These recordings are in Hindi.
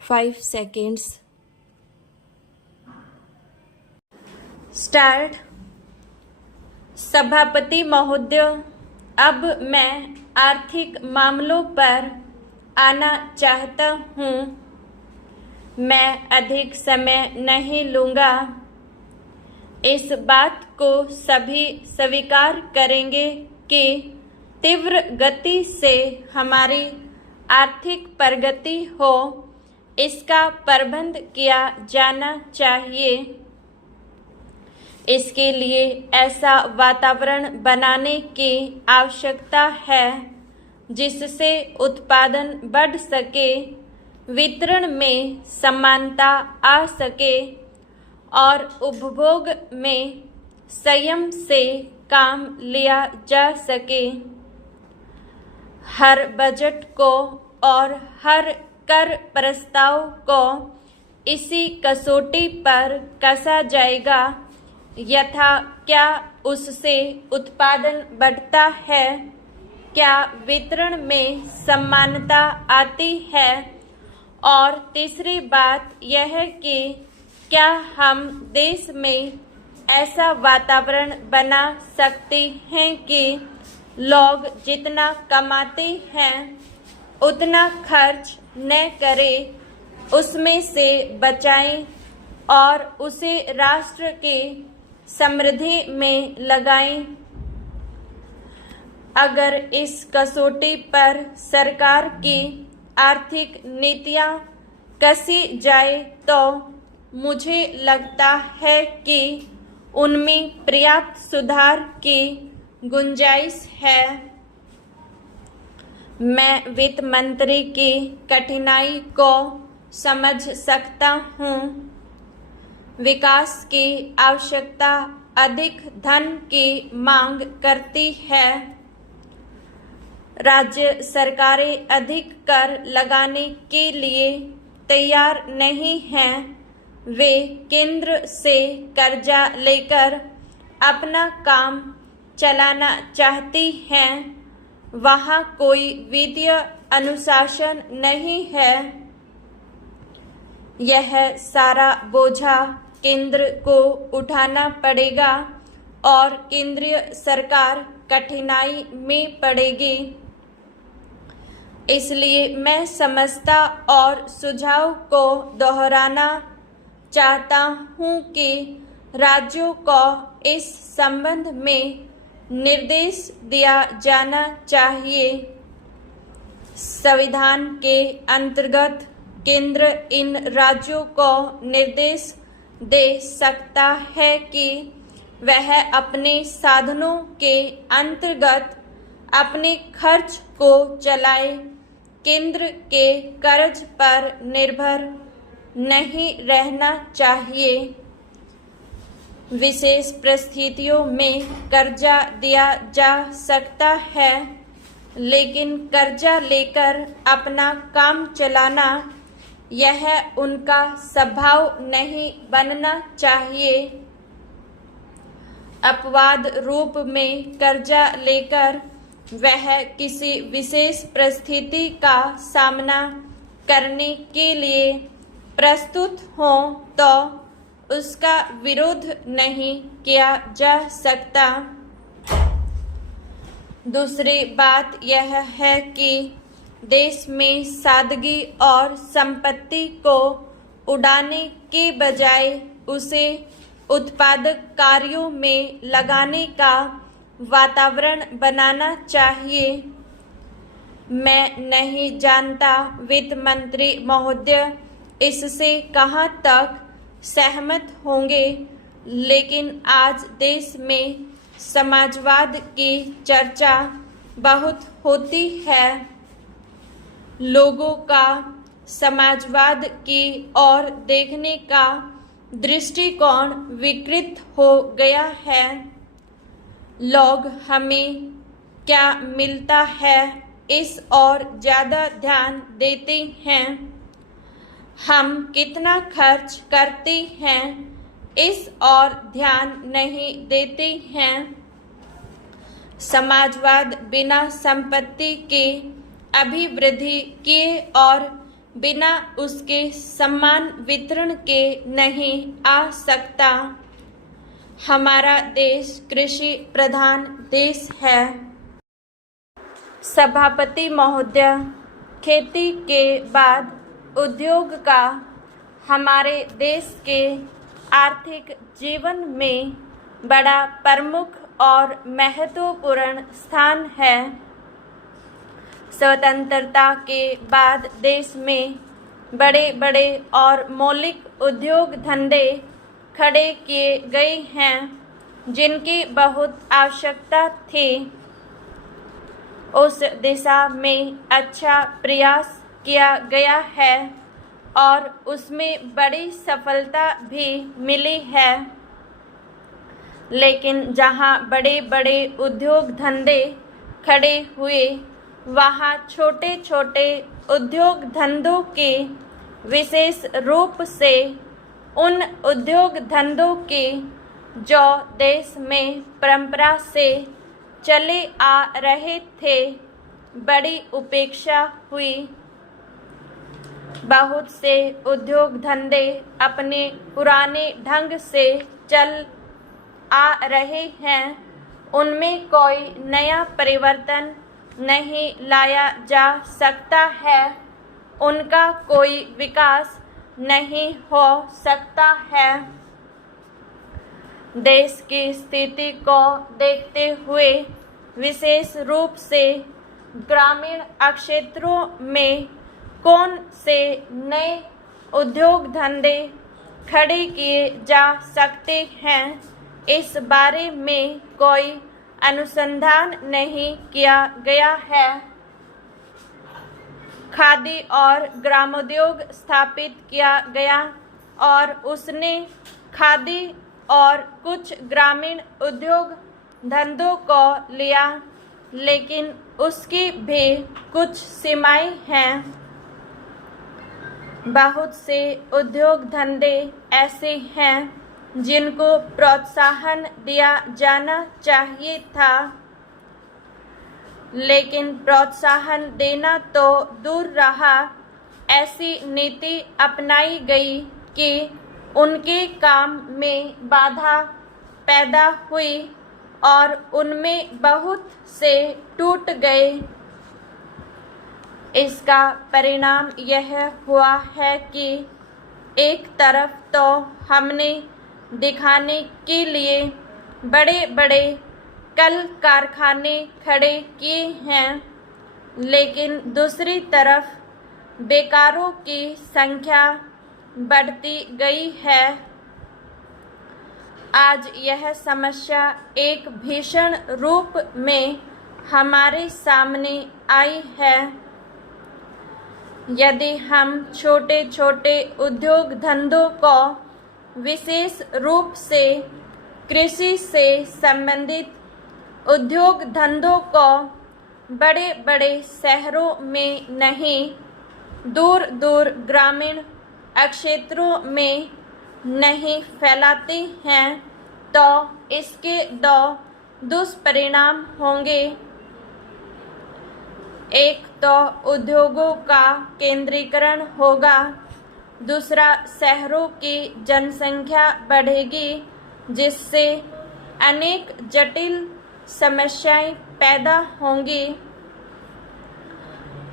5 seconds. स्टार्ट। सभापति महोदय, अब मैं आर्थिक मामलों पर आना चाहता हूँ। मैं अधिक समय नहीं लूँगा। इस बात को सभी स्वीकार करेंगे कि तीव्र गति से हमारी आर्थिक प्रगति हो, इसका प्रबंध किया जाना चाहिए। इसके लिए ऐसा वातावरण बनाने की आवश्यकता है जिससे उत्पादन बढ़ सके, वितरण में समानता आ सके और उपभोग में संयम से काम लिया जा सके। हर बजट को और हर कर प्रस्ताव को इसी कसौटी पर कसा जाएगा यथा क्या उससे उत्पादन बढ़ता है, क्या वितरण में समानता आती है, और तीसरी बात यह कि क्या हम देश में ऐसा वातावरण बना सकते हैं कि लोग जितना कमाते हैं उतना खर्च न करें, उसमें से बचाएं और उसे राष्ट्र के समृद्धि में लगाएं। अगर इस कसौटी पर सरकार की आर्थिक नीतियां कसी जाए तो मुझे लगता है कि उनमें पर्याप्त सुधार की गुंजाइश है। मैं वित्त मंत्री की कठिनाई को समझ सकता हूँ। विकास की आवश्यकता अधिक धन की मांग करती है। राज्य सरकारें अधिक कर लगाने के लिए तैयार नहीं हैं। वे केंद्र से कर्जा लेकर अपना काम चलाना चाहती हैं। वहाँ कोई वित्तीय अनुशासन नहीं है। यह सारा बोझा केंद्र को उठाना पड़ेगा और केंद्रीय सरकार कठिनाई में पड़ेगी। इसलिए मैं समझता और सुझाव को दोहराना चाहता हूँ कि राज्यों को इस संबंध में निर्देश दिया जाना चाहिए। संविधान के अंतर्गत केंद्र इन राज्यों को निर्देश दे सकता है कि वह अपने साधनों के अंतर्गत अपने खर्च को चलाए, केंद्र के कर्ज पर निर्भर नहीं रहना चाहिए। विशेष परिस्थितियों में कर्जा दिया जा सकता है, लेकिन कर्जा लेकर अपना काम चलाना यह उनका स्वभाव नहीं बनना चाहिए। अपवाद रूप में कर्जा लेकर वह किसी विशेष परिस्थिति का सामना करने के लिए प्रस्तुत हो तो उसका विरोध नहीं किया जा सकता। दूसरी बात यह है कि देश में सादगी और संपत्ति को उड़ाने के बजाय उसे उत्पादक कार्यों में लगाने का वातावरण बनाना चाहिए। मैं नहीं जानता वित्त मंत्री महोदय इससे कहाँ तक सहमत होंगे, लेकिन आज देश में समाजवाद की चर्चा बहुत होती है। लोगों का समाजवाद की ओर देखने का दृष्टिकोण विकृत हो गया है। लोग हमें क्या मिलता है इस ओर ज़्यादा ध्यान देते हैं। हम कितना खर्च करते हैं इस ओर ध्यान नहीं देते हैं। समाजवाद बिना संपत्ति के अभिवृद्धि किए और बिना उसके समान वितरण के नहीं आ सकता। हमारा देश कृषि प्रधान देश है। सभापति महोदय, खेती के बाद उद्योग का हमारे देश के आर्थिक जीवन में बड़ा प्रमुख और महत्वपूर्ण स्थान है। स्वतंत्रता के बाद देश में बड़े बड़े और मौलिक उद्योग धंधे खड़े किए गए हैं, जिनकी बहुत आवश्यकता थी। उस दिशा में अच्छा प्रयास किया गया है और उसमें बड़ी सफलता भी मिली है। लेकिन जहां बड़े बड़े उद्योग धंधे खड़े हुए, वहां छोटे छोटे उद्योग धंधों के, विशेष रूप से उन उद्योग धंधों के जो देश में परंपरा से चले आ रहे थे, बड़ी उपेक्षा हुई। बहुत से उद्योग धंधे अपने पुराने ढंग से चल आ रहे हैं, उनमें कोई नया परिवर्तन नहीं लाया जा सकता है, उनका कोई विकास नहीं हो सकता है। देश की स्थिति को देखते हुए विशेष रूप से ग्रामीण क्षेत्रों में कौन से नए उद्योग धंधे खड़े किए जा सकते हैं, इस बारे में कोई अनुसंधान नहीं किया गया है। खादी और ग्रामोद्योग स्थापित किया गया और उसने खादी और कुछ ग्रामीण उद्योग धंधों को लिया, लेकिन उसकी भी कुछ सीमाएं हैं। बहुत से उद्योग धंधे ऐसे हैं जिनको प्रोत्साहन दिया जाना चाहिए था, लेकिन प्रोत्साहन देना तो दूर रहा, ऐसी नीति अपनाई गई कि उनके काम में बाधा पैदा हुई और उनमें बहुत से टूट गए। इसका परिणाम यह हुआ है कि एक तरफ तो हमने दिखाने के लिए बड़े बड़े कल कारखाने खड़े किए हैं, लेकिन दूसरी तरफ बेकारों की संख्या बढ़ती गई है। आज यह समस्या एक भीषण रूप में हमारे सामने आई है। यदि हम छोटे छोटे उद्योग धंधों को, विशेष रूप से कृषि से संबंधित उद्योग धंधों को बड़े बड़े शहरों में नहीं, दूर दूर ग्रामीण क्षेत्रों में नहीं फैलाते हैं, तो इसके दो दुष्परिणाम होंगे। एक तो उद्योगों का केंद्रीकरण होगा, दूसरा शहरों की जनसंख्या बढ़ेगी, जिससे अनेक जटिल समस्याएं पैदा होंगी।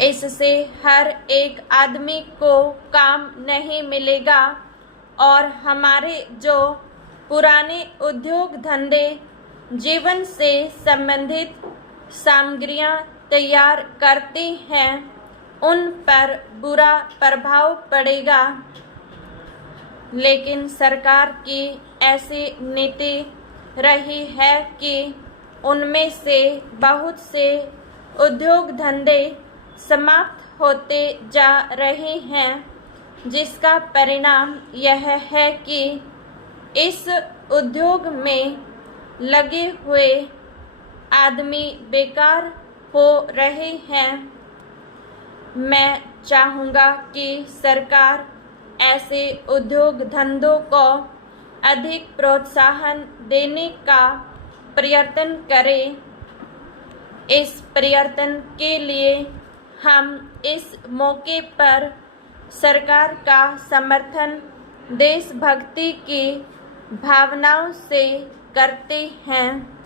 इससे हर एक आदमी को काम नहीं मिलेगा और हमारे जो पुराने उद्योग धंधे जीवन से संबंधित सामग्रियां तैयार करते हैं, उन पर बुरा प्रभाव पड़ेगा। लेकिन सरकार की ऐसी नीति रही है कि उनमें से बहुत से उद्योग धंधे समाप्त होते जा रहे हैं, जिसका परिणाम यह है कि इस उद्योग में लगे हुए आदमी बेकार हो रहे हैं। मैं चाहूँगा कि सरकार ऐसे उद्योग धंधों को अधिक प्रोत्साहन देने का प्रयत्न करे। इस प्रयत्न के लिए हम इस मौके पर सरकार का समर्थन देशभक्ति की भावनाओं से करते हैं।